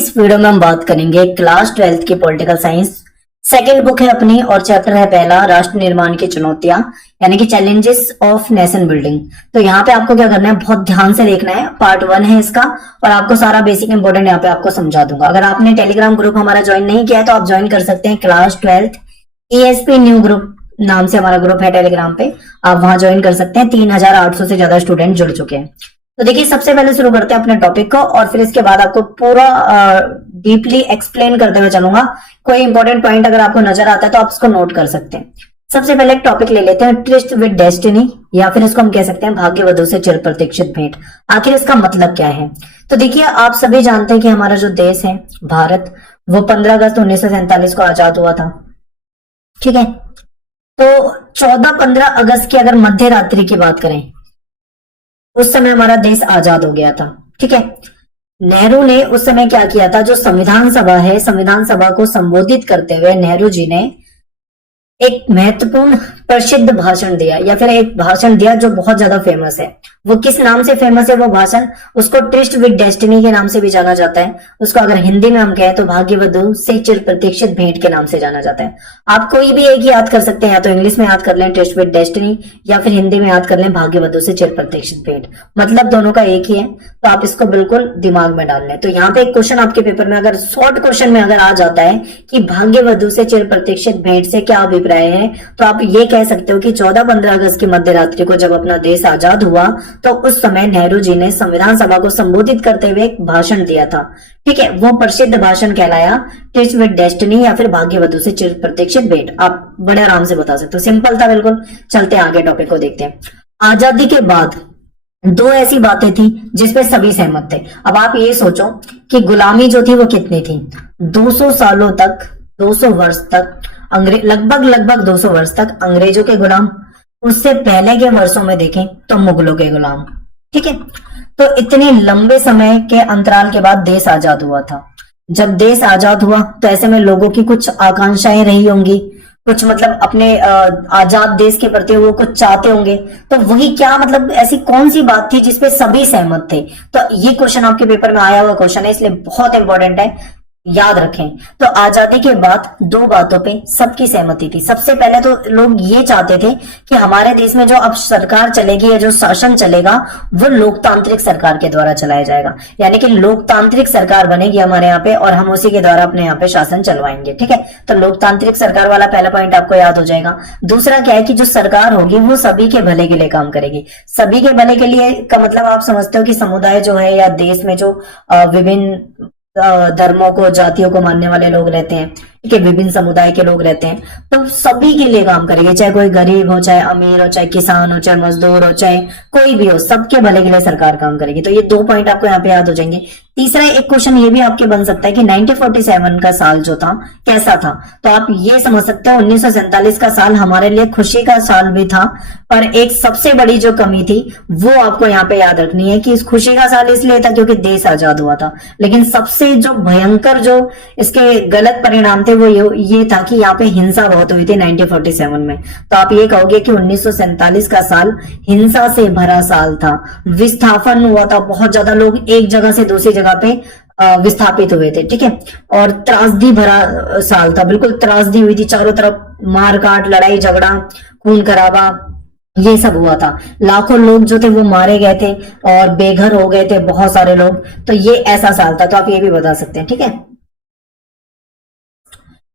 इस वीडियो में हम बात करेंगे क्लास 12th की पॉलिटिकल साइंस। सेकंड बुक है अपनी और चैप्टर है पहला, राष्ट्र निर्माण की चुनौतियां, यानी कि चैलेंजेस ऑफ नेशन बिल्डिंग। तो यहाँ पे आपको क्या करना है, बहुत ध्यान से देखना है। पार्ट 1 है इसका और आपको सारा बेसिक इंपोर्टेंट यहाँ पे आपको समझा दूंगा। अगर आपने टेलीग्राम ग्रुप हमारा ज्वाइन नहीं किया है तो आप ज्वाइन कर सकते हैं। Class 12th ESP new group नाम से हमारा ग्रुप है टेलीग्राम पे, आप वहां ज्वाइन कर सकते हैं। 3800 से ज्यादा स्टूडेंट जुड़ चुके हैं। तो देखिए, सबसे पहले शुरू करते हैं अपने टॉपिक को और फिर इसके बाद आपको पूरा डीपली एक्सप्लेन करते हुए चलूंगा। कोई इंपॉर्टेंट पॉइंट अगर आपको नजर आता है तो आप उसको नोट कर सकते हैं। सबसे पहले एक टॉपिक ले लेते हैं, ट्रिस्ट विद डेस्टिनी, या फिर इसको हम कह सकते हैं भाग्यवधु से चिर प्रतीक्षित भेंट। आखिर इसका मतलब क्या है? तो देखिए, आप सभी जानते हैं कि हमारा जो देश है भारत, वो 15 अगस्त 1947 को आजाद हुआ था। ठीक है, तो 14-15 अगस्त की अगर मध्य रात्रि की बात करें, उस समय हमारा देश आजाद हो गया था। ठीक है, नेहरू ने उस समय क्या किया था, जो संविधान सभा है, संविधान सभा को संबोधित करते हुए नेहरू जी ने एक महत्वपूर्ण प्रसिद्ध भाषण दिया, या फिर एक भाषण दिया जो बहुत ज्यादा फेमस है। वो किस नाम से फेमस है वो भाषण? उसको ट्रिस्ट विद डेस्टिनी के नाम से भी जाना जाता है। उसको अगर हिंदी में हम कहें तो भाग्यवधु से चिर प्रतीक्षित भेंट के नाम से जाना जाता है। आप कोई भी एक याद कर सकते हैं, या तो इंग्लिश में याद कर लें ट्रिस्ट विद डेस्टिनी, या फिर हिंदी में याद कर लें भाग्यवधु से चिर प्रतीक्षित भेंट। मतलब दोनों का एक ही है, तो आप इसको बिल्कुल दिमाग में डाल लें। तो यहाँ पे एक क्वेश्चन आपके पेपर में अगर शॉर्ट क्वेश्चन में अगर आ जाता है कि भाग्यवधु से चिर प्रतीक्षित भेंट से क्या अभिप्राय है, तो आप ये कह सकते हो कि 14-15 अगस्त की मध्य रात्रि को जब अपना देश आजाद हुआ तो उस समय नेहरू जी ने संविधान सभा को संबोधित करते हुए एक भाषण दिया था। ठीक है, वो प्रसिद्ध भाषण कहलाया ट्रिस्ट विद डेस्टिनी या फिर भाग्यवधु से चिर प्रतीक्षित भेंट। आप बड़े आराम से बता सकते हो, सिंपल था बिल्कुल। चलते हैं आगे, टॉपिक को देखते हैं। आजादी के बाद दो ऐसी बातें थी जिसपे सभी सहमत थे। अब आप ये सोचो कि गुलामी जो थी वो कितनी थी? 200 सालों तक, 200 वर्ष तक लगभग 200 वर्ष तक अंग्रेजों के गुलाम। उससे पहले के वर्षों में देखें तो मुगलों के गुलाम। ठीक है, तो इतने लंबे समय के अंतराल के बाद देश आजाद हुआ था। जब देश आजाद हुआ तो ऐसे में लोगों की कुछ आकांक्षाएं रही होंगी, कुछ मतलब अपने आजाद देश के प्रति वो कुछ चाहते होंगे। तो वही क्या, मतलब ऐसी कौन सी बात थी जिसपे सभी सहमत थे? तो ये क्वेश्चन आपके पेपर में आया हुआ क्वेश्चन है, इसलिए बहुत इंपॉर्टेंट है, याद रखें। तो आजादी के बाद दो बातों पे सबकी सहमति थी। सबसे पहले तो लोग ये चाहते थे कि हमारे देश में जो अब सरकार चलेगी या जो शासन चलेगा वो लोकतांत्रिक सरकार के द्वारा चलाया जाएगा, यानी कि लोकतांत्रिक सरकार बनेगी हमारे यहाँ पे और हम उसी के द्वारा अपने यहाँ पे शासन चलवाएंगे। ठीक है, तो लोकतांत्रिक सरकार वाला पहला पॉइंट आपको याद हो जाएगा। दूसरा क्या है कि जो सरकार होगी वो सभी के भले के लिए काम करेगी। सभी के भले के लिए का मतलब आप समझते हो कि समुदाय जो है या देश में जो विभिन्न धर्मों को, जातियों को मानने वाले लोग रहते हैं, ठीक है, विभिन्न समुदाय के लोग रहते हैं, तो सभी के लिए काम करेंगे। चाहे कोई गरीब हो, चाहे अमीर हो, चाहे किसान हो, चाहे मजदूर हो, चाहे कोई भी हो, सबके भले के लिए सरकार काम करेगी। तो ये दो पॉइंट आपको यहाँ पे याद हो जाएंगे। तीसरा एक क्वेश्चन ये भी आपके बन सकता है कि 1947 का साल जो था कैसा था? तो आप ये समझ सकते हो 1947 का साल हमारे लिए खुशी का साल भी था, पर एक सबसे बड़ी जो कमी थी वो आपको यहाँ पे याद रखनी है कि इस खुशी का साल इसलिए था क्योंकि देश आजाद हुआ था, लेकिन सबसे जो भयंकर जो इसके गलत परिणाम थे वो ये था कि यहाँ पे हिंसा बहुत हुई थी 1947 में। तो आप ये कहोगे कि 1947 का साल हिंसा से भरा साल था, विस्थापन हुआ था, बहुत ज्यादा लोग एक जगह से दूसरी जगह पे विस्थापित हुए थे। ठीक है, और त्रासदी भरा साल था, बिल्कुल त्रासदी हुई थी, चारों तरफ मारकाट, लड़ाई झगड़ा, खून खराबा, ये सब हुआ था। लाखों लोग जो थे वो मारे गए थे और बेघर हो गए थे बहुत सारे लोग। तो ये ऐसा साल था, तो आप ये भी बता सकते हैं। ठीक है,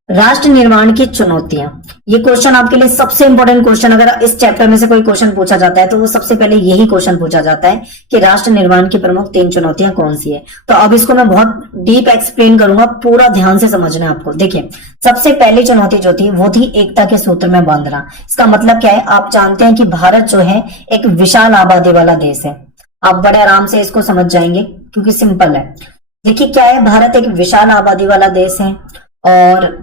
राष्ट्र निर्माण की चुनौतियां, ये क्वेश्चन आपके लिए सबसे इंपॉर्टेंट क्वेश्चन। अगर इस चैप्टर में से कोई क्वेश्चन पूछा जाता है तो वो सबसे पहले यही क्वेश्चन पूछा जाता है कि राष्ट्र निर्माण की प्रमुख 3 चुनौतियां कौन सी है। तो अब इसको मैं बहुत डीप एक्सप्लेन करूंगा, पूरा ध्यान से समझना है आपको। देखिए, सबसे पहली चुनौती जो थी वो थी एकता के सूत्र में बांधना। इसका मतलब क्या है? आप जानते हैं कि भारत जो है एक विशाल आबादी वाला देश है। आप बड़े आराम से इसको समझ जाएंगे क्योंकि सिंपल है। देखिए क्या है, भारत एक विशाल आबादी वाला देश है और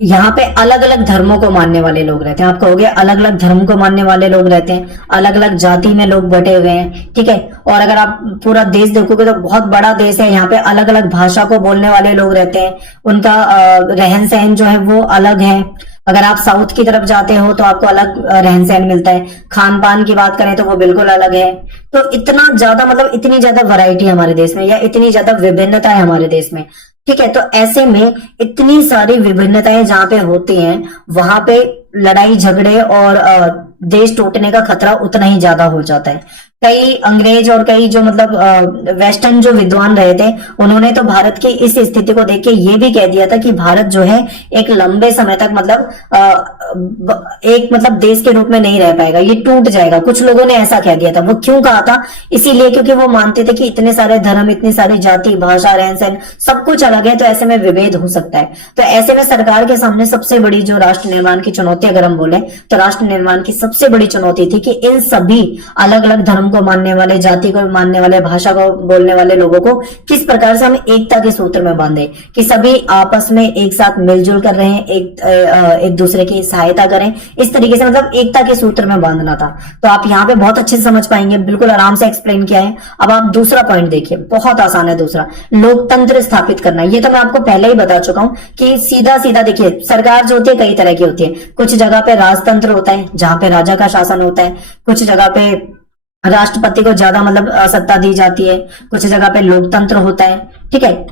यहाँ पे अलग अलग धर्मों को मानने वाले लोग रहते हैं। आप कहोगे अलग अलग धर्म को मानने वाले लोग रहते हैं, अलग अलग जाति में लोग बटे हुए हैं। ठीक है, और अगर आप पूरा देश देखोगे तो बहुत बड़ा देश है। यहाँ पे अलग अलग भाषा को बोलने वाले लोग रहते हैं, उनका रहन सहन जो है वो अलग है। अगर आप साउथ की तरफ जाते हो तो आपको अलग रहन सहन मिलता है, खान पान की बात करें तो वो बिल्कुल अलग है। तो इतना ज्यादा मतलब इतनी ज्यादा वैरायटी है हमारे देश में, या इतनी ज्यादा विभिन्नता है हमारे देश में, ठीक है। तो ऐसे में इतनी सारी विभिन्नताएं जहां पे होती हैं, वहां पे लड़ाई झगड़े और देश टूटने का खतरा उतना ही ज्यादा हो जाता है। कई अंग्रेज और कई जो मतलब वेस्टर्न जो विद्वान रहे थे, उन्होंने तो भारत की इस स्थिति को देख के ये भी कह दिया था कि भारत जो है एक लंबे समय तक मतलब एक मतलब देश के रूप में नहीं रह पाएगा, ये टूट जाएगा। कुछ लोगों ने ऐसा कह दिया था। वो क्यों कहा था? इसीलिए क्योंकि वो मानते थे कि इतने सारे धर्म, इतनी सारी जाति, भाषा, रहन सहन सब कुछ अलग है, तो ऐसे में विभेद हो सकता है। तो ऐसे में सरकार के सामने सबसे बड़ी जो राष्ट्र निर्माण की चुनौती अगर हम बोले, तो राष्ट्र निर्माण की सबसे बड़ी चुनौती थी कि इन सभी अलग अलग धर्म को मानने वाले, जाति को मानने वाले, भाषा को बोलने वाले लोगों को किस प्रकार से हम एकता के सूत्र में बांधे, कि सभी आपस में एक साथ मिलजुल कर रहे हैं, एक दूसरे की सहायता करें, इस तरीके से मतलब एकता के सूत्र में बांधना था। तो आप यहाँ पे बहुत अच्छे से समझ पाएंगे, बिल्कुल आराम से एक्सप्लेन किया है। अब आप दूसरा पॉइंट देखिए, बहुत आसान है दूसरा, लोकतंत्र स्थापित करना। ये तो मैं आपको पहले ही बता चुका हूं कि सीधा सीधा देखिए, सरकार जो होती है कई तरह की होती है। कुछ जगह पे राजतंत्र होता है जहां पे राजा का शासन होता है, कुछ जगह पे राष्ट्रपति को ज्यादा मतलब सत्ता दी जाती है, कुछ जगह पे लोकतंत्र होता है, ठीक है।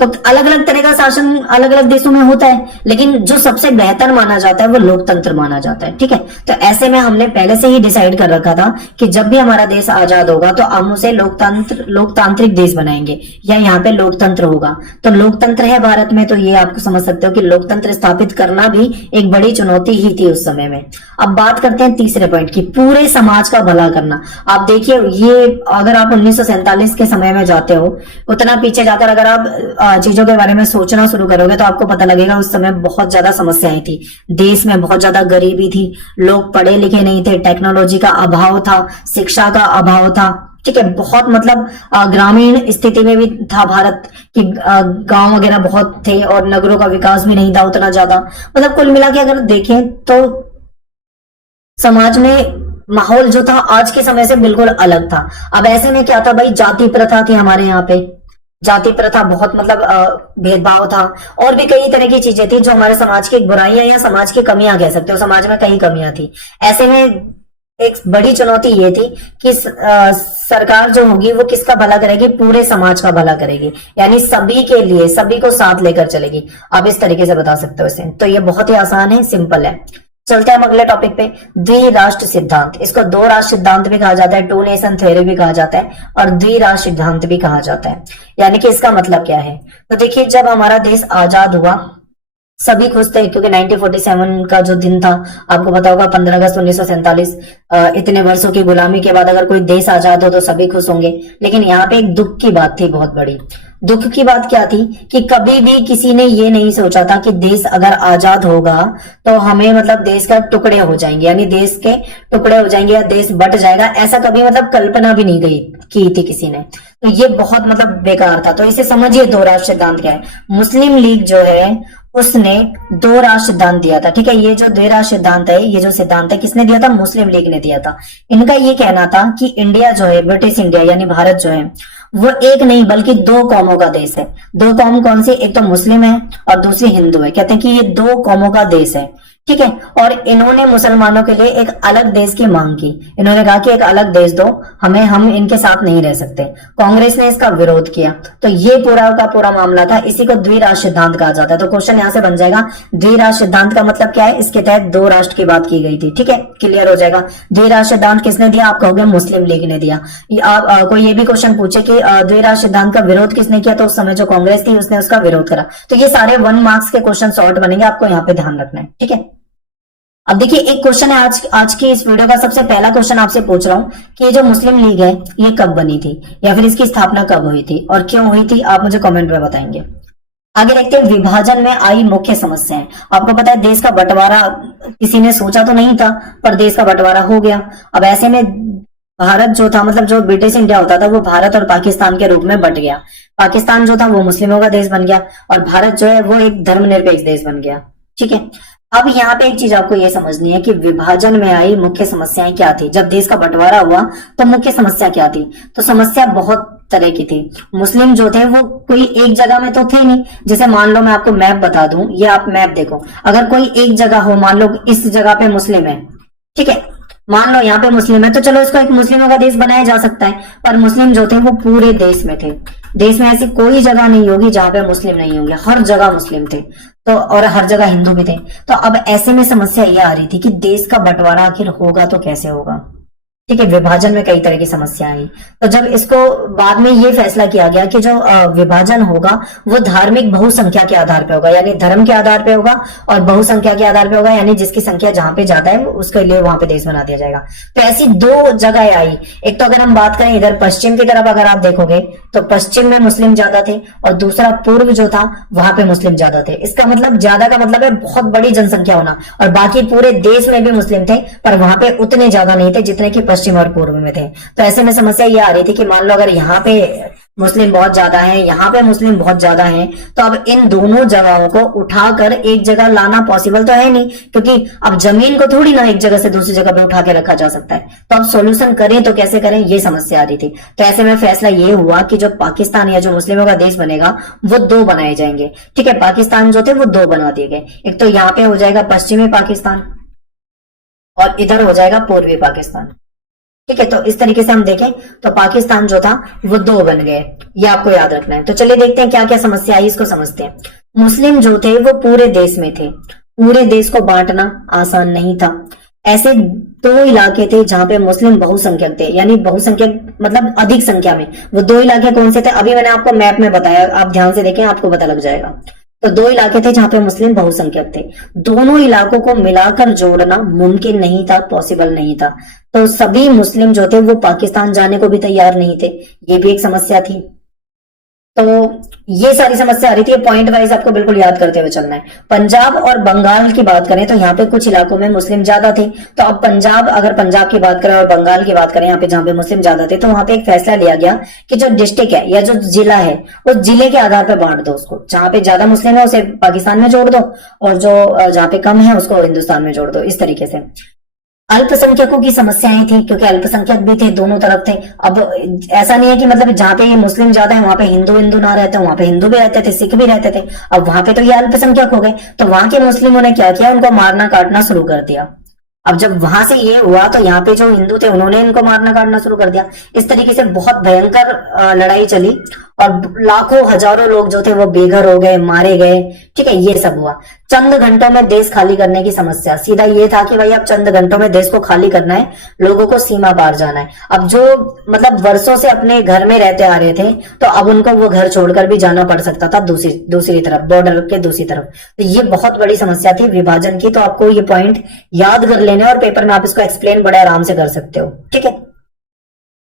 तो अलग अलग तरह का शासन अलग अलग देशों में होता है, लेकिन जो सबसे बेहतर माना जाता है वो लोकतंत्र माना जाता है, ठीक है। तो ऐसे में हमने पहले से ही डिसाइड कर रखा था कि जब भी हमारा देश आजाद होगा तो हम उसे लोकतांत्रिक देश बनाएंगे, या यहाँ पे लोकतंत्र होगा। तो लोकतंत्र है भारत में, तो ये आपको समझ सकते हो कि लोकतंत्र स्थापित करना भी एक बड़ी चुनौती ही थी उस समय में। अब बात करते हैं तीसरे पॉइंट की, पूरे समाज का भला करना। आप देखिए, ये अगर आप 1947 के समय में जाते हो, उतना पीछे जाकर अगर आप चीजों के बारे में सोचना शुरू करोगे तो आपको पता लगेगा उस समय बहुत ज्यादा समस्याएं थी, देश में बहुत ज्यादा गरीबी थी, लोग पढ़े लिखे नहीं थे, टेक्नोलॉजी का अभाव था, शिक्षा का अभाव था, ठीक है। बहुत मतलब ग्रामीण स्थिति में भी था भारत, कि गांव वगैरह बहुत थे और नगरों का विकास भी नहीं था उतना ज्यादा। मतलब कुल मिला के अगर देखें तो समाज में माहौल जो था आज के समय से बिल्कुल अलग था। अब ऐसे में क्या था भाई, जाति प्रथा थी हमारे यहाँ पे, जाति प्रथा बहुत मतलब भेदभाव था, और भी कई तरह की चीजें थी जो हमारे समाज की एक बुराइयां या समाज की कमियां कह सकते हो, समाज में कई कमियां थी। ऐसे में एक बड़ी चुनौती ये थी कि सरकार जो होगी वो किसका भला करेगी, पूरे समाज का भला करेगी, यानी सभी के लिए, सभी को साथ लेकर चलेगी। आप इस तरीके से बता सकते हो इसे। तो ये बहुत ही आसान है, सिंपल है। चलते हैं हम अगले टॉपिक पे, द्विराष्ट्र सिद्धांत। इसको दो राष्ट्र सिद्धांत भी कहा जाता है, टू नेशन थ्योरी भी कहा जाता है, और द्विराष्ट्र सिद्धांत भी कहा जाता है। यानी कि इसका मतलब क्या है, तो देखिए, जब हमारा देश आजाद हुआ सभी खुश थे, क्योंकि 1947 का जो दिन था, आपको पता होगा 15 अगस्त 1947, इतने वर्षों की गुलामी के बाद अगर कोई देश आजाद हो तो सभी खुश होंगे। लेकिन यहाँ पे एक दुख की बात थी, बहुत बड़ी दुख की बात क्या थी, कि कभी भी किसी ने ये नहीं सोचा था कि देश अगर आजाद होगा तो हमें मतलब देश का टुकड़े हो जाएंगे, यानी देश के टुकड़े हो जाएंगे या देश बट जाएगा, ऐसा कभी मतलब कल्पना भी नहीं गई की थी किसी ने। तो ये बहुत मतलब बेकार था। तो इसे समझिए, दो राष्ट्र सिद्धांत क्या है। मुस्लिम लीग जो है उसने दो राष्ट्र सिद्धांत दिया था, ठीक है। ये जो द्विराष्ट्र सिद्धांत है, ये जो सिद्धांत है किसने दिया था, मुस्लिम लीग ने दिया था। इनका ये कहना था कि इंडिया जो है, ब्रिटिश इंडिया यानी भारत जो है, वो एक नहीं बल्कि दो कौमों का देश है। दो कौम कौन सी, एक तो मुस्लिम है और दूसरी हिंदू है। कहते हैं कि ये दो कौमों का देश है, ठीक है। और इन्होंने मुसलमानों के लिए एक अलग देश की मांग की। इन्होंने कहा कि एक अलग देश दो हमें, हम इनके साथ नहीं रह सकते। कांग्रेस ने इसका विरोध किया। तो ये पूरा का पूरा मामला था, इसी को द्विराष्ट्र सिद्धांत कहा जाता है। तो क्वेश्चन यहां से बन जाएगा, द्विराष्ट्र सिद्धांत का मतलब क्या है, इसके तहत दो राष्ट्र की बात की गई थी, ठीक है, क्लियर हो जाएगा। द्विराष्ट्र सिद्धांत किसने दिया, आप कहोगे मुस्लिम लीग ने दिया। आप कोई ये भी क्वेश्चन पूछे कि द्विराष्ट्र सिद्धांत का विरोध किसने किया, तो उस समय जो कांग्रेस थी उसने उसका विरोध करा। तो ये सारे 1 मार्क्स के क्वेश्चन शॉर्ट बनेंगे, आपको यहाँ पे ध्यान रखना है, ठीक है। अब देखिए, एक क्वेश्चन है आज की इस वीडियो का सबसे पहला क्वेश्चन आपसे पूछ रहा हूं कि ये जो मुस्लिम लीग है ये कब बनी थी, या फिर इसकी स्थापना कब हुई थी और क्यों हुई थी, आप मुझे कमेंट में बताएंगे। आगे देखते हैं, विभाजन में आई मुख्य समस्याएं। आपको पता है देश का बंटवारा किसी ने सोचा तो नहीं था, पर देश का बंटवारा हो गया। अब ऐसे में भारत जो था, मतलब जो ब्रिटिश इंडिया होता था, वो भारत और पाकिस्तान के रूप में बंट गया। पाकिस्तान जो था वो मुस्लिमों का देश बन गया, और भारत जो है वो एक धर्मनिरपेक्ष देश बन गया, ठीक है। अब यहाँ पे एक चीज आपको ये समझनी है कि विभाजन में आई मुख्य समस्याएं क्या थी। जब देश का बंटवारा हुआ तो मुख्य समस्या क्या थी, तो समस्या बहुत तरह की थी। मुस्लिम जो थे वो कोई एक जगह में तो थे नहीं। जैसे मान लो मैं आपको मैप बता दूं, ये आप मैप देखो, अगर कोई एक जगह हो, मान लो इस जगह पे मुस्लिम है, ठीक है, मान लो यहाँ पे मुस्लिम है, तो चलो इसको एक मुस्लिमों का देश बनाया जा सकता है। पर मुस्लिम जो थे वो पूरे देश में थे। देश में ऐसी कोई जगह नहीं होगी जहां पे मुस्लिम नहीं होंगे, हर जगह मुस्लिम थे। तो और हर जगह हिंदू भी थे। तो अब ऐसे में समस्या ये आ रही थी कि देश का बंटवारा आखिर होगा तो कैसे होगा। ठीक है, विभाजन में कई तरह की समस्या आई। तो जब इसको बाद में ये फैसला किया गया कि जो विभाजन होगा वो धार्मिक बहुसंख्या के आधार पे होगा, यानी धर्म के आधार पे होगा, और बहुसंख्या के आधार पे होगा, यानी जिसकी संख्या जहां पे ज्यादा है उसके लिए वहां पे देश बना दिया जाएगा। तो ऐसी दो जगह आई। एक तो अगर हम बात करें इधर पश्चिम की तरफ, अगर आप देखोगे तो पश्चिम में मुस्लिम ज्यादा थे, और दूसरा पूर्व जो था वहां पे मुस्लिम ज्यादा थे। इसका मतलब ज्यादा का मतलब है बहुत बड़ी जनसंख्या होना, और बाकी पूरे देश में भी मुस्लिम थे पर वहां पे उतने ज्यादा नहीं थे जितने की पश्चिम और पूर्व में थे। तो ऐसे में समस्या ये आ रही थी कि मान लो अगर यहाँ पे मुस्लिम बहुत ज्यादा है, यहाँ पे मुस्लिम बहुत ज्यादा है, तो अब इन दोनों जगहों को उठाकर एक जगह लाना पॉसिबल तो है नहीं, क्योंकि अब जमीन को थोड़ी ना एक जगह से दूसरी जगह पे उठा के रखा जा सकता है। तो अब सोल्यूशन करें तो कैसे करें, ये समस्या आ रही थी। तो ऐसे में फैसला ये हुआ कि जो पाकिस्तान या जो मुस्लिमों का देश बनेगा वो दो बनाए जाएंगे। ठीक है, पाकिस्तान जो थे वो दो बना दिए गए। एक तो यहाँ पे हो जाएगा पश्चिमी पाकिस्तान, और इधर हो जाएगा पूर्वी पाकिस्तान। ठीक है, तो इस तरीके से हम देखें तो पाकिस्तान जो था वो दो बन गए, ये आपको याद रखना है। तो चलिए देखते हैं क्या क्या समस्या आई, इसको समझते हैं। मुस्लिम जो थे वो पूरे देश में थे, पूरे देश को बांटना आसान नहीं था। ऐसे दो इलाके थे जहां पे मुस्लिम बहुसंख्यक थे, यानी बहुसंख्यक मतलब अधिक संख्या में। वो दो इलाके कौन से थे, अभी मैंने आपको मैप में बताया, आप ध्यान से देखें आपको पता लग जाएगा। तो दो इलाके थे जहां पे मुस्लिम बहुसंख्यक थे। दोनों इलाकों को मिलाकर जोड़ना मुमकिन नहीं था, पॉसिबल नहीं था। तो सभी मुस्लिम जो थे वो पाकिस्तान जाने को भी तैयार नहीं थे, ये भी एक समस्या थी। तो ये सारी समस्या आ रही थी, पॉइंट वाइज आपको बिल्कुल याद करते हुए चलना है। पंजाब और बंगाल की बात करें तो यहाँ पे कुछ इलाकों में मुस्लिम ज्यादा थे। तो अब पंजाब, अगर पंजाब की बात करें और बंगाल की बात करें, यहाँ पे जहाँ पे मुस्लिम ज्यादा थे, तो वहां पे एक फैसला लिया गया कि जो डिस्ट्रिक्ट है या जो जिला है उस जिले के आधार पर बांट दो उसको। जहां पे ज्यादा मुस्लिम है उसे पाकिस्तान में जोड़ दो, और जो जहाँ पे कम है उसको हिंदुस्तान में जोड़ दो, इस तरीके से। अल्पसंख्यकों की समस्याएं थी, क्योंकि अल्पसंख्यक भी थे, दोनों तरफ थे। अब ऐसा नहीं है कि मतलब जहां पे ये मुस्लिम ज्यादा है वहां पे हिंदू हिंदू ना रहते, वहां पे हिंदू भी रहते थे, सिख भी रहते थे। अब वहां पे तो ये अल्पसंख्यक हो गए, तो वहां के मुस्लिमों ने क्या किया, उनको मारना काटना शुरू कर दिया। अब जब वहां से ये हुआ तो यहाँ पे जो हिंदू थे उन्होंने इनको मारना काटना शुरू कर दिया। इस तरीके से बहुत भयंकर लड़ाई चली, और लाखों हजारों लोग जो थे वो बेघर हो गए, मारे गए। ठीक है, ये सब हुआ। चंद घंटों में देश खाली करने की समस्या, सीधा ये था कि भाई अब चंद घंटों में देश को खाली करना है, लोगों को सीमा पार जाना है। अब जो मतलब वर्षों से अपने घर में रहते आ रहे थे, तो अब उनको वो घर छोड़कर भी जाना पड़ सकता था दूसरी तरफ, बॉर्डर के दूसरी तरफ। तो ये बहुत बड़ी समस्या थी विभाजन की। तो आपको ये पॉइंट याद कर लेने, और पेपर में आप इसको एक्सप्लेन बड़े आराम से कर सकते हो। ठीक है,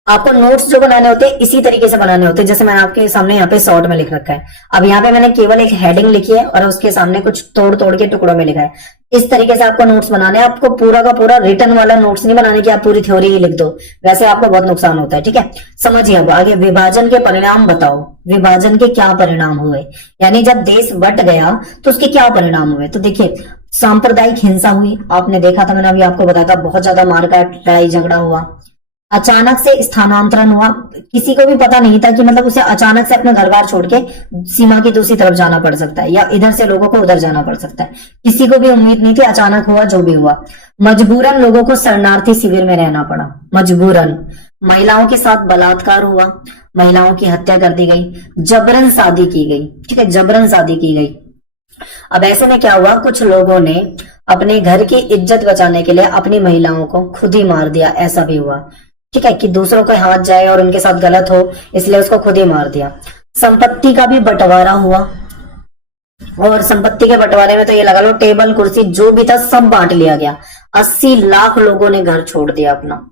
आपको नोट्स जो बनाने होते हैं इसी तरीके से बनाने होते हैं, जैसे मैंने आपके सामने यहाँ पे शॉर्ट में लिख रखा है। अब यहाँ पे मैंने केवल एक हेडिंग लिखी है और उसके सामने कुछ तोड़ तोड़ के टुकड़ों में लिखा है। इस तरीके से आपको नोट्स बनाने हैं। आपको पूरा का पूरा रिटर्न वाला नोट्स नहीं बनाने की, आप पूरी थ्योरी ही लिख दो, वैसे आपको बहुत नुकसान होता है। ठीक है, समझिए। अब आगे विभाजन के परिणाम बताओ, विभाजन के क्या परिणाम हुए, यानी जब देश बट गया तो उसके क्या परिणाम हुए। तो देखिए, सांप्रदायिक हिंसा हुई, आपने देखा था, मैंने अभी आपको बताया था, बहुत ज्यादा मारकाट लड़ाई झगड़ा हुआ। अचानक से स्थानांतरण हुआ, किसी को भी पता नहीं था कि मतलब उसे अचानक से अपना घर बार छोड़ के सीमा की दूसरी तरफ जाना पड़ सकता है, या इधर से लोगों को उधर जाना पड़ सकता है। किसी को भी उम्मीद नहीं थी, अचानक हुआ जो भी हुआ। मजबूरन लोगों को शरणार्थी शिविर में रहना पड़ा, मजबूरन। महिलाओं के साथ बलात्कार हुआ, महिलाओं की हत्या कर दी गई, जबरन शादी की गई। ठीक है, जबरन शादी की गई। अब ऐसे में क्या हुआ, कुछ लोगों ने अपने घर की इज्जत बचाने के लिए अपनी महिलाओं को खुद ही मार दिया, ऐसा भी हुआ। ठीक है, कि दूसरों के हाथ जाए और उनके साथ गलत हो, इसलिए उसको खुद ही मार दिया। संपत्ति का भी बंटवारा हुआ, और संपत्ति के बंटवारे में तो ये लगा लो टेबल कुर्सी जो भी था सब बांट लिया गया। 80 लाख लोगों ने घर छोड़ दिया अपना।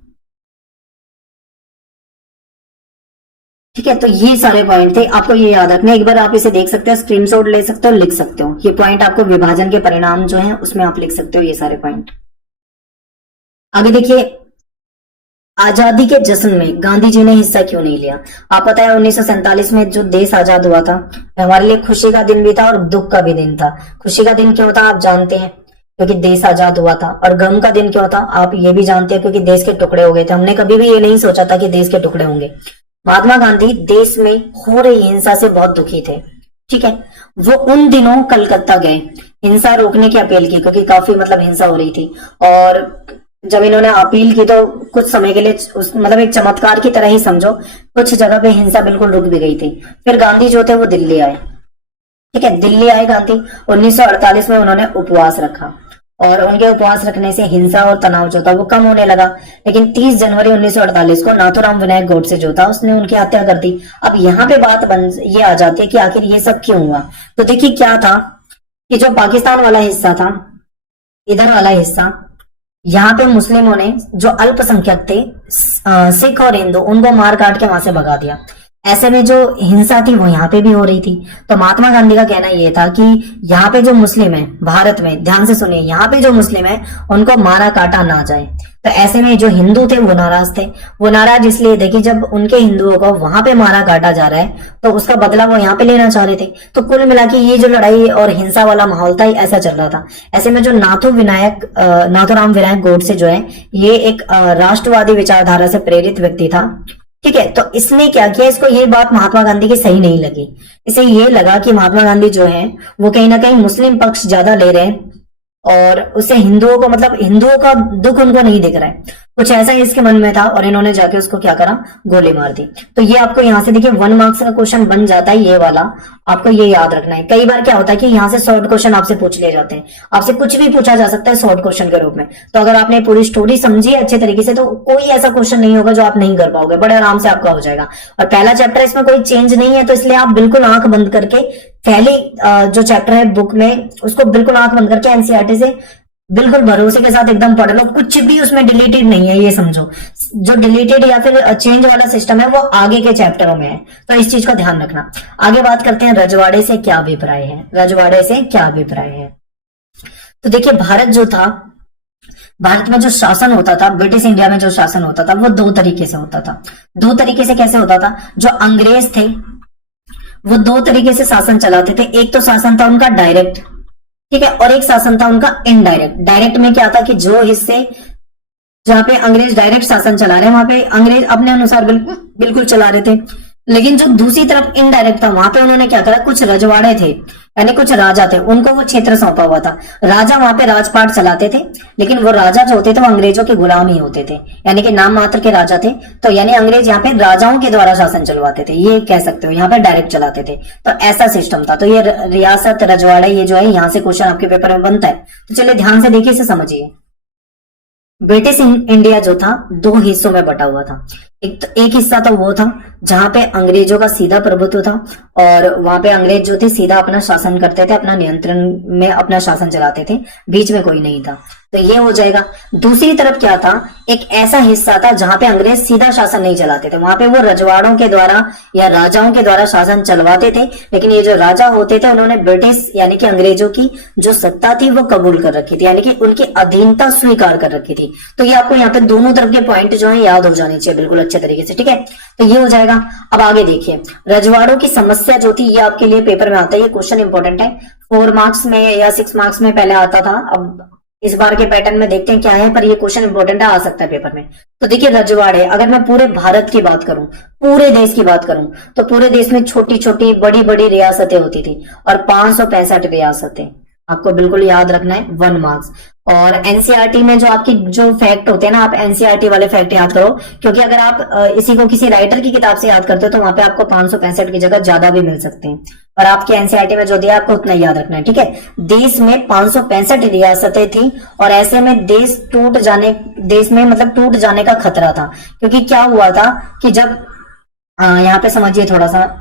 ठीक है, तो ये सारे पॉइंट थे, आपको ये याद रखना। एक बार आप इसे देख सकते हो, स्क्रीनशॉट ले सकते हो, लिख सकते हो। ये पॉइंट आपको विभाजन के परिणाम जो है उसमें आप लिख सकते हो, ये सारे पॉइंट। आगे देखिए, आजादी के जश्न में गांधी जी ने हिस्सा क्यों नहीं लिया। आप पता है 1947 में जो देश आजाद हुआ था, हमारे लिए खुशी का दिन भी था और दुख का भी दिन था। खुशी का दिन क्यों था आप जानते हैं, क्योंकि देश आजाद हुआ था। और गम का दिन क्यों था आप ये भी जानते हैं, क्योंकि देश के टुकड़े हो गए थे। हमने कभी भी ये नहीं सोचा था कि देश के टुकड़े होंगे। महात्मा गांधी देश में हो रही हिंसा से बहुत दुखी थे। ठीक है, वो उन दिनों कलकत्ता गए, हिंसा रोकने की अपील की, क्योंकि काफी मतलब हिंसा हो रही थी। और जब इन्होंने अपील की तो कुछ समय के लिए मतलब एक चमत्कार की तरह ही समझो, कुछ जगह पे हिंसा बिल्कुल रुक भी गई थी। फिर गांधी जो थे वो दिल्ली आए। ठीक है, दिल्ली आए गांधी। 1948 में उन्होंने उपवास रखा और उनके उपवास रखने से हिंसा और तनाव जो था वो कम होने लगा। लेकिन 30 जनवरी 1948 को नाथूराम विनायक गोडसे जो था उसने उनकी हत्या कर दी। अब यहाँ पे बात ये आ जाती है कि आखिर ये सब क्यों हुआ। तो देखिए क्या था कि जो पाकिस्तान वाला हिस्सा था, इधर वाला हिस्सा, यहाँ पे मुस्लिमों ने जो अल्पसंख्यक थे सिख और हिंदू, उनको मार काट के वहां से भगा दिया। ऐसे में जो हिंसा थी वो यहाँ पे भी हो रही थी। तो महात्मा गांधी का कहना यह था कि यहाँ पे जो मुस्लिम है भारत में, ध्यान से सुनिए, यहाँ पे जो मुस्लिम है उनको मारा काटा ना जाए। तो ऐसे में जो हिंदू थे वो नाराज थे। वो नाराज इसलिए थे कि जब उनके हिंदुओं को वहां पे मारा काटा जा रहा है तो उसका बदला वो यहाँ पे लेना चाह रहे थे। तो कुल मिला के ये जो लड़ाई और हिंसा वाला माहौल था ऐसा चल रहा था। ऐसे में जो नाथूराम विनायक गोडसे जो है, ये एक राष्ट्रवादी विचारधारा से प्रेरित व्यक्ति था। ठीक है, तो इसने क्या किया, इसको ये बात महात्मा गांधी की सही नहीं लगी। इसे ये लगा कि महात्मा गांधी जो है वो कहीं ना कहीं मुस्लिम पक्ष ज्यादा ले रहे हैं और उससे हिंदुओं को, मतलब हिंदुओं का दुख उनको नहीं दिख रहा है, कुछ ऐसा ही इसके मन में था। और इन्होंने जाके उसको क्या करा, गोली मार दी। तो ये आपको यहाँ से देखिए 1 मार्क्स का क्वेश्चन बन जाता है ये वाला, आपको ये याद रखना है। कई बार क्या होता है कि यहाँ से शॉर्ट क्वेश्चन आपसे पूछ लिए जाते हैं, आपसे कुछ भी पूछा जा सकता है शॉर्ट क्वेश्चन के रूप में। तो अगर आपने पूरी स्टोरी समझी है अच्छे तरीके से तो कोई ऐसा क्वेश्चन नहीं होगा जो आप नहीं कर पाओगे, बड़े आराम से आपका हो जाएगा। और पहला चैप्टर इसमें कोई चेंज नहीं है, तो इसलिए आप बिल्कुल आंख बंद करके पहले जो चैप्टर है बुक में उसको बिल्कुल आंख बंद करके एनसीईआरटी से बिल्कुल भरोसे के साथ एकदम पढ़ लो। कुछ भी उसमें डिलीटेड नहीं है, ये समझो। जो डिलीटेड या फिर चेंज वाला सिस्टम है वो आगे के चैप्टरों में है, तो इस चीज का ध्यान रखना। आगे बात करते हैं रजवाड़े से क्या अभिप्राय है। रजवाड़े से क्या अभिप्राय है, तो देखिए भारत जो था, भारत में जो शासन होता था, ब्रिटिश इंडिया में जो शासन होता था वो 2 तरीके से होता था। 2 तरीके से कैसे होता था, जो अंग्रेज थे वो 2 तरीके से शासन चलाते थे। एक तो शासन था उनका डायरेक्ट, ठीक है, और एक शासन था उनका इनडायरेक्ट। डायरेक्ट में क्या था कि जो हिस्से जहां पे अंग्रेज डायरेक्ट शासन चला रहे हैं वहां पे अंग्रेज अपने अनुसार बिल्कुल चला रहे थे। लेकिन जो दूसरी तरफ इनडायरेक्ट था वहां पे उन्होंने क्या करा, कुछ रजवाड़े थे यानी कुछ राजा थे, उनको वो क्षेत्र सौंपा हुआ था। राजा वहां पे राजपाट चलाते थे, लेकिन वो राजा जो होते थे वो अंग्रेजों के गुलाम ही होते थे, यानी कि नाम मात्र के राजा थे। तो यानी अंग्रेज यहाँ पे राजाओं के द्वारा शासन चलवाते थे, ये कह सकते हो, यहाँ पे डायरेक्ट चलाते थे। तो ऐसा सिस्टम था। तो ये रियासत रजवाड़े ये जो है यहाँ से क्वेश्चन आपके पेपर में बनता है। तो चलिए ध्यान से देखिए, इसे समझिए। ब्रिटिश इंडिया जो था 2 हिस्सों में बटा हुआ था। एक हिस्सा तो वो था जहां पे अंग्रेजों का सीधा प्रभुत्व था और वहां पे अंग्रेज जो थे सीधा अपना शासन करते थे, अपना नियंत्रण में अपना शासन चलाते थे, बीच में कोई नहीं था। तो ये हो जाएगा। दूसरी तरफ क्या था, एक ऐसा हिस्सा था जहां पे अंग्रेज सीधा शासन नहीं चलाते थे, वहां पे वो रजवाड़ों के द्वारा या राजाओं के द्वारा शासन चलवाते थे। लेकिन ये जो राजा होते थे उन्होंने ब्रिटिश यानी कि अंग्रेजों की जो सत्ता थी वो कबूल कर रखी थी, यानी कि उनकी अधीनता स्वीकार कर रखी थी। तो ये आपको यहाँ पे दोनों तरफ के पॉइंट जो है याद हो जाने चाहिए बिल्कुल अच्छे तरीके से, ठीक है। तो ये हो जाएगा। अब आगे देखिए, रजवाड़ों की समस्या जो थी ये आपके लिए पेपर में आता है, ये क्वेश्चन इंपॉर्टेंट है। 4 मार्क्स में या 6 मार्क्स में पहले आता था, अब इस बार के पैटर्न में देखते हैं क्या है, पर ये क्वेश्चन इंपॉर्टेंट है, आ सकता है पेपर में। तो देखिए रजवाड़े, अगर मैं पूरे भारत की बात करूं, पूरे देश की बात करूं, तो पूरे देश में छोटी छोटी बड़ी बड़ी रियासतें होती थी और 565 रियासतें, आपको बिल्कुल याद रखना है, 1 मार्क्स। और एनसीईआरटी में जो आपकी जो फैक्ट होते हैं ना, आप एनसीईआरटी वाले फैक्ट याद करो, क्योंकि अगर आप इसी को किसी राइटर की किताब से याद करते हो तो वहां पे आपको 565 की जगह ज्यादा भी मिल सकते हैं। और आपके एनसीईआरटी में जो दिया आपको उतना याद रखना है, ठीक है। देश में 565 रियासतें थी और ऐसे में देश में मतलब टूट जाने का खतरा था। क्योंकि क्या हुआ था कि जब यहाँ पे समझिए थोड़ा सा,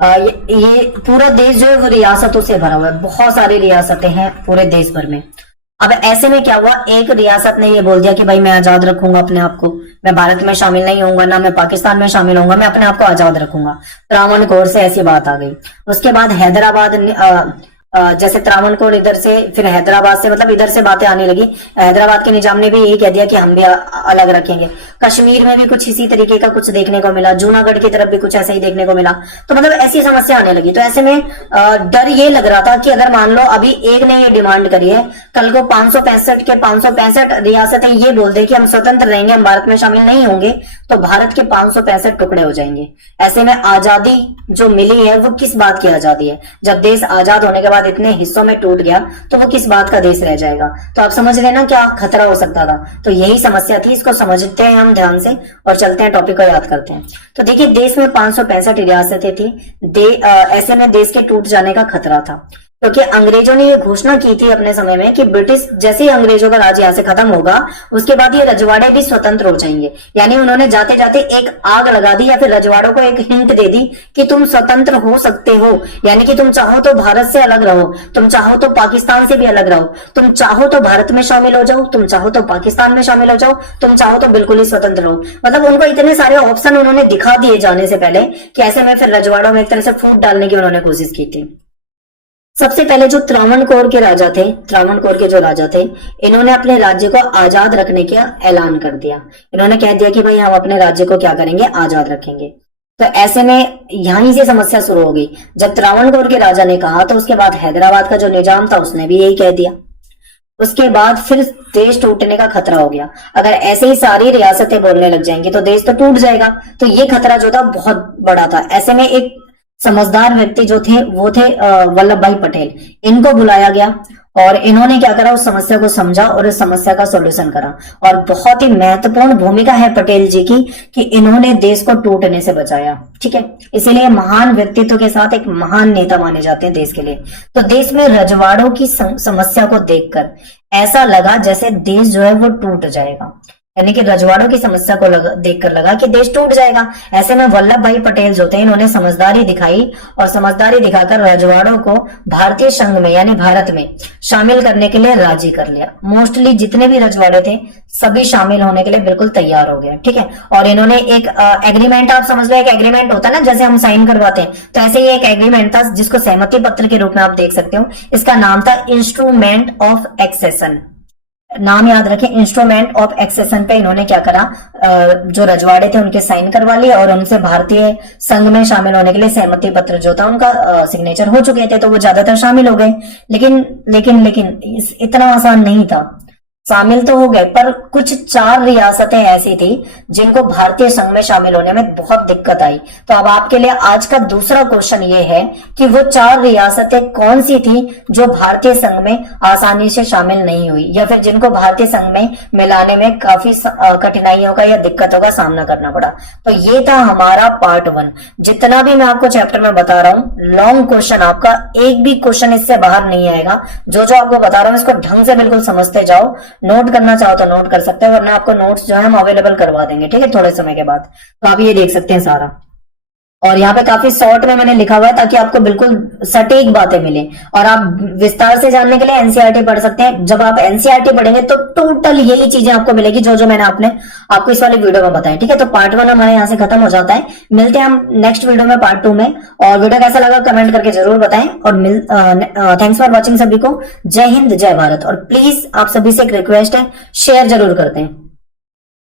ये पूरा देश जो है वो रियासतों से भरा हुआ है, बहुत सारी रियासतें हैं पूरे देश भर में। अब ऐसे में क्या हुआ, एक रियासत ने ये बोल दिया कि भाई मैं आजाद रखूंगा अपने आप को, मैं भारत में शामिल नहीं होऊंगा, ना मैं पाकिस्तान में शामिल होऊंगा, मैं अपने आप को आजाद रखूंगा। त्रावणकोर से ऐसी बात आ गई। उसके बाद जैसे त्रावणकोर इधर से, फिर हैदराबाद से, मतलब इधर से बातें आने लगी। हैदराबाद के निजाम ने भी यही कह दिया कि हम भी अलग रखेंगे। कश्मीर में भी कुछ इसी तरीके का कुछ देखने को मिला, जूनागढ़ की तरफ भी कुछ ऐसा ही देखने को मिला। तो मतलब ऐसी समस्या आने लगी। तो ऐसे में डर ये लग रहा था कि अगर मान लो अभी एक ने ये डिमांड करी है, कल को 565 के 565 रियासतें ये बोल दे कि हम स्वतंत्र रहेंगे, हम भारत में शामिल नहीं होंगे, तो भारत के 565 टुकड़े हो जाएंगे। ऐसे में आजादी जो मिली है वो किस बात की आजादी है? जब देश आजाद होने के बाद इतने हिस्सों में टूट गया तो वो किस बात का देश रह जाएगा? तो आप समझ लेना क्या खतरा हो सकता था। तो यही समस्या थी, इसको समझते हैं हम ध्यान से और चलते हैं, टॉपिक को याद करते हैं। तो देखिए, देश में 565 रियासतें थी। ऐसे में देश के टूट जाने का खतरा था, क्योंकि अंग्रेजों ने ये घोषणा की थी अपने समय में कि ब्रिटिश जैसे ही अंग्रेजों का राज यहाँ से खत्म होगा, उसके बाद ये रजवाड़े भी स्वतंत्र हो जाएंगे। यानी उन्होंने जाते जाते एक आग लगा दी, या फिर रजवाड़ों को एक हिंट दे दी कि तुम स्वतंत्र हो सकते हो। यानी कि तुम चाहो तो भारत से अलग रहो, तुम चाहो तो पाकिस्तान से भी अलग रहो, तुम चाहो तो भारत में शामिल हो जाओ, तुम चाहो तो पाकिस्तान में शामिल हो जाओ, तुम चाहो तो बिल्कुल ही स्वतंत्र हो। मतलब उनको इतने सारे ऑप्शन उन्होंने दिखा दिए जाने से पहले कि ऐसे में फिर रजवाड़ों में एक तरह से फूट डालने की उन्होंने कोशिश की थी। सबसे पहले जो त्रावणकोर के राजा थे, त्रावणकोर के जो राजा थे, इन्होंने अपने राज्य को आजाद रखने का ऐलान कर दिया। इन्होंने कह दिया कि भाई हम अपने राज्य को क्या करेंगे, आजाद रखेंगे। तो ऐसे में यहीं से समस्या शुरू हो गई। जब त्रावणकोर के राजा ने कहा तो उसके बाद हैदराबाद का जो निजाम था उसने भी यही कह दिया। उसके बाद फिर देश टूटने का खतरा हो गया। अगर ऐसे ही सारी रियासतें बोलने लग जाएंगी तो देश तो टूट जाएगा। तो ये खतरा जो था बहुत बड़ा था। ऐसे में एक समझदार व्यक्ति जो थे वो थे वल्लभ भाई पटेल। इनको बुलाया गया और इन्होंने क्या करा, उस समस्या को समझा और इस समस्या का सॉल्यूशन करा। और बहुत ही महत्वपूर्ण भूमिका है पटेल जी की कि इन्होंने देश को टूटने से बचाया। ठीक है, इसीलिए महान व्यक्तित्व के साथ एक महान नेता माने जाते हैं देश के लिए। तो देश में रजवाड़ों की समस्या को देखकर ऐसा लगा जैसे देश जो है वो टूट जाएगा। यानी कि रजवाड़ों की समस्या को देखकर लगा कि देश टूट जाएगा। ऐसे में वल्लभ भाई पटेल जो थे, इन्होंने समझदारी दिखाई और समझदारी दिखाकर रजवाड़ों को भारतीय संघ में यानी भारत में शामिल करने के लिए राजी कर लिया। मोस्टली जितने भी रजवाड़े थे सभी शामिल होने के लिए बिल्कुल तैयार हो गए। ठीक है, और इन्होंने एक एग्रीमेंट, आप समझ लो एक एग्रीमेंट होता है ना, जैसे हम साइन करवाते हैं, तो ऐसे ही एक एग्रीमेंट था जिसको सहमति पत्र के रूप में आप देख सकते हो। इसका नाम था इंस्ट्रूमेंट ऑफ एक्सेशन। नाम याद रखें, इंस्ट्रूमेंट ऑफ एक्सेशन पे इन्होंने क्या करा, जो रजवाड़े थे उनके साइन करवा लिए और उनसे भारतीय संघ में शामिल होने के लिए सहमति पत्र जो था उनका सिग्नेचर हो चुके थे, तो वो ज्यादातर शामिल हो गए। लेकिन इतना आसान नहीं था। शामिल तो हो गए पर कुछ 4 रियासतें ऐसी थी जिनको भारतीय संघ में शामिल होने में बहुत दिक्कत आई। तो अब आपके लिए आज का दूसरा क्वेश्चन ये है कि वो 4 रियासतें कौन सी थी जो भारतीय संघ में आसानी से शामिल नहीं हुई, या फिर जिनको भारतीय संघ में मिलाने में काफी कठिनाइयों का या दिक्कतों का सामना करना पड़ा। तो ये था हमारा पार्ट 1। जितना भी मैं आपको चैप्टर में बता रहा हूँ, लॉन्ग क्वेश्चन, आपका एक भी क्वेश्चन इससे बाहर नहीं आएगा। जो आपको बता रहा हूँ इसको ढंग से बिल्कुल समझते जाओ। नोट करना चाहो तो नोट कर सकते हैं, वरना आपको नोट्स जो है हम अवेलेबल करवा देंगे। ठीक है, थोड़े समय के बाद। तो आप ये देख सकते हैं सारा, और यहाँ पे काफी शॉर्ट में मैंने लिखा हुआ है ताकि आपको बिल्कुल सटीक बातें मिले और आप विस्तार से जानने के लिए एनसीईआरटी पढ़ सकते हैं। जब आप एनसीईआरटी पढ़ेंगे तो टोटल यही चीजें आपको मिलेगी जो मैंने आपको इस वाले वीडियो में बताया। ठीक है, तो पार्ट 1 हमारे यहाँ से खत्म हो जाता है। मिलते हैं हम नेक्स्ट वीडियो में पार्ट 2 में। और वीडियो कैसा लगा कमेंट करके जरूर बताएं। और थैंक्स फॉर वॉचिंग सभी को। जय हिंद, जय भारत। और प्लीज आप सभी से एक रिक्वेस्ट है, शेयर जरूर करते हैं।